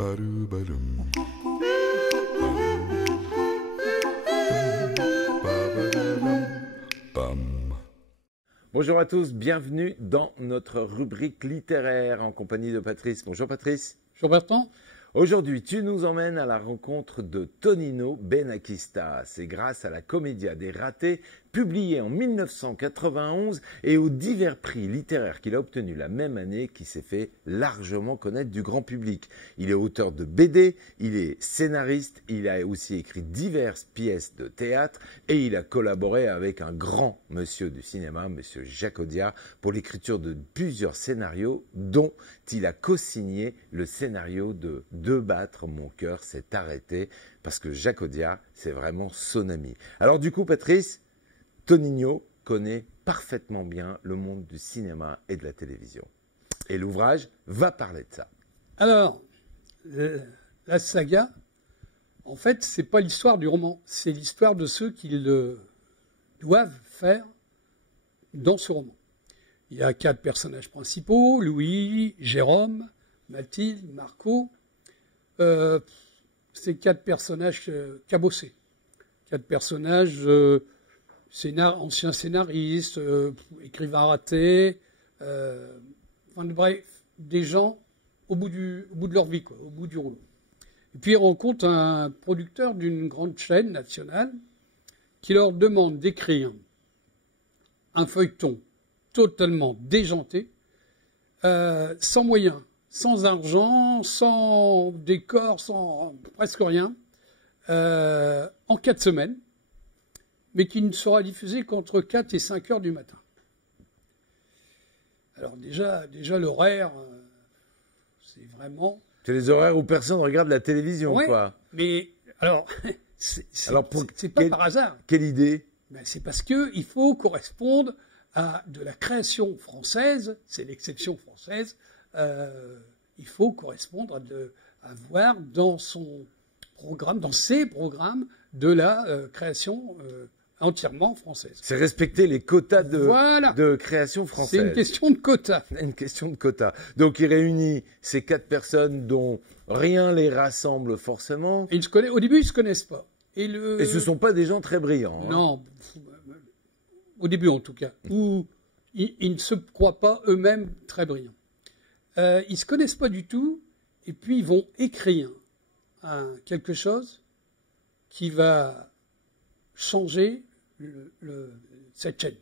Ba-doo-ba-dum. Bam. Bonjour à tous, bienvenue dans notre rubrique littéraire en compagnie de Patrice. Bonjour Patrice. Bonjour Bertrand. Aujourd'hui, tu nous emmènes à la rencontre de Tonino Benakista. C'est grâce à la Commedia des ratés, publiée en 1991 et aux divers prix littéraires qu'il a obtenus la même année, qui s'est fait largement connaître du grand public. Il est auteur de BD, il est scénariste, il a aussi écrit diverses pièces de théâtre et il a collaboré avec un grand monsieur du cinéma, monsieur Jacques Audiard, pour l'écriture de plusieurs scénarios, dont il a co-signé le scénario de De battre, mon cœur s'est arrêté, parce que Jacques Audiard, c'est vraiment son ami. Alors du coup, Patrice, Tonino connaît parfaitement bien le monde du cinéma et de la télévision. Et l'ouvrage va parler de ça. Alors, la saga, en fait, c'est pas l'histoire du roman, c'est l'histoire de ceux qui le doivent faire dans ce roman. Il y a 4 personnages principaux, Louis, Jérôme, Mathilde, Marco. C'est 4 personnages cabossés. 4 personnages anciens scénaristes, écrivains ratés, bref, des gens au bout de leur vie, quoi, au bout du rouleau. Et puis ils rencontrent un producteur d'une grande chaîne nationale qui leur demande d'écrire un feuilleton totalement déjanté, sans moyens, sans argent, sans décor, sans presque rien, en 4 semaines, mais qui ne sera diffusé qu'entre 4 et 5 heures du matin. Alors déjà l'horaire, c'est vraiment... C'est les horaires où personne ne regarde la télévision, ouais, quoi. Mais alors, c'est pas par hasard. Quelle idée? Ben, c'est parce qu'il faut correspondre à de la création française, c'est l'exception française, il faut correspondre à voir dans son programme, dans ses programmes, de la création entièrement française. C'est respecter les quotas Voilà. de création française. C'est une question de quota. Une question de quotas. Donc il réunit ces 4 personnes dont rien les rassemble forcément. Et au début, ils ne se connaissent pas. Et ce ne sont pas des gens très brillants. Hein. Non, au début en tout cas, où ils ne se croient pas eux-mêmes très brillants. Ils ne se connaissent pas du tout, et puis ils vont écrire quelque chose qui va changer cette chaîne.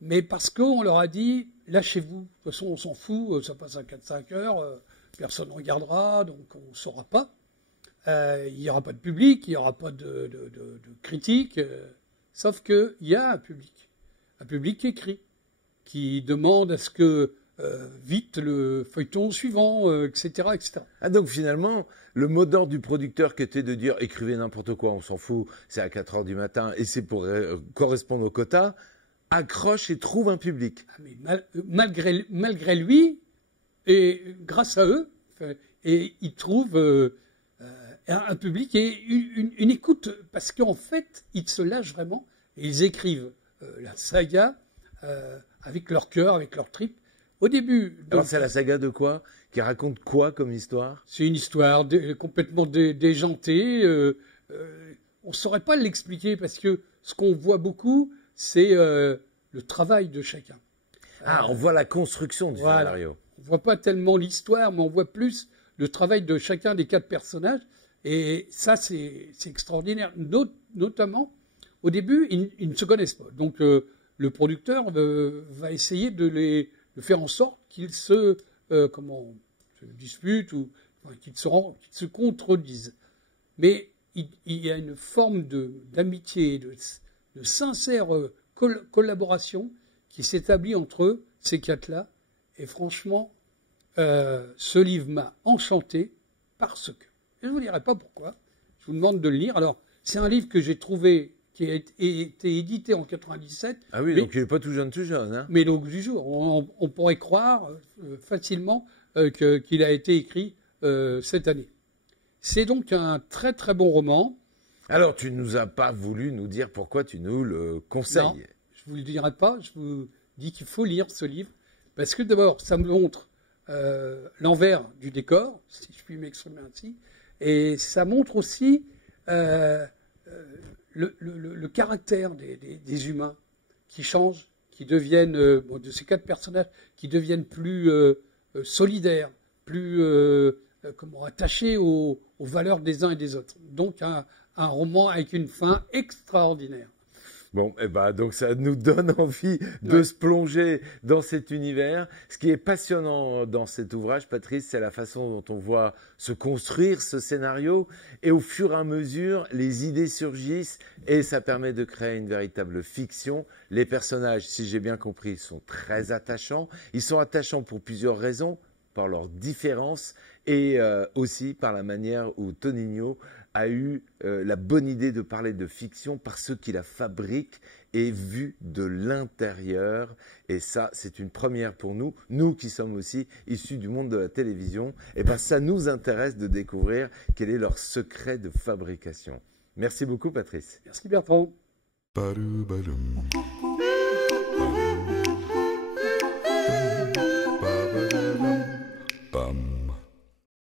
Mais parce qu'on leur a dit, lâchez-vous, de toute façon on s'en fout, ça passe à 4-5 heures, personne ne regardera, donc on ne saura pas. Il n'y aura pas de public, il n'y aura pas de critique, sauf qu'il y a un public qui écrit, qui demande à ce que vite le feuilleton suivant, etc., etc. Ah donc finalement, le mot d'ordre du producteur qui était de dire écrivez n'importe quoi, on s'en fout, c'est à 4 heures du matin et c'est pour correspondre au quota, accroche et trouve un public. Ah, mais malgré lui, et grâce à eux, et ils trouvent un public et une écoute, parce qu'en fait, ils se lâchent vraiment et ils écrivent la saga avec leur cœur, avec leur tripes. Au début... Alors c'est la saga de quoi? Qui raconte quoi comme histoire? C'est une histoire complètement déjantée. On ne saurait pas l'expliquer parce que ce qu'on voit beaucoup, c'est le travail de chacun. Ah, on voit la construction du scénario. On ne voit pas tellement l'histoire, mais on voit plus le travail de chacun des 4 personnages. Et ça, c'est extraordinaire. Notamment, au début, ils ne se connaissent pas. Donc le producteur va essayer de faire en sorte qu'ils se disputent ou qu'ils se contredisent. Mais il y a une forme d'amitié, de sincère collaboration qui s'établit entre ces 4-là. Et franchement, ce livre m'a enchanté parce que, et je ne vous dirai pas pourquoi, je vous demande de le lire. Alors, c'est un livre que j'ai trouvé qui a été édité en 97. Ah oui, donc il n'est pas tout jeune, hein. Mais l'aube du jour. On pourrait croire facilement qu'il a été écrit cette année. C'est donc un très très bon roman. Alors, tu ne nous as pas voulu nous dire pourquoi tu nous le conseilles. Non, je ne vous le dirai pas. Je vous dis qu'il faut lire ce livre. Parce que d'abord, ça me montre l'envers du décor, si je puis m'exprimer ainsi, et ça montre aussi le caractère des humains qui changent, qui deviennent, de ces 4 personnages, qui deviennent plus solidaires, plus attachés aux valeurs des uns et des autres. Donc un roman avec une fin extraordinaire. Bon, donc ça nous donne envie de se plonger dans cet univers. Ce qui est passionnant dans cet ouvrage, Patrice, c'est la façon dont on voit se construire ce scénario. Et au fur et à mesure, les idées surgissent et ça permet de créer une véritable fiction. Les personnages, si j'ai bien compris, sont très attachants. Ils sont attachants pour plusieurs raisons, par leurs différences et aussi par la manière où Toninho a eu la bonne idée de parler de fiction par ceux qui la fabriquent et vue de l'intérieur. Et ça, c'est une première pour nous. Nous qui sommes aussi issus du monde de la télévision, ça nous intéresse de découvrir quel est leur secret de fabrication. Merci beaucoup, Patrice. Merci, Bertrand.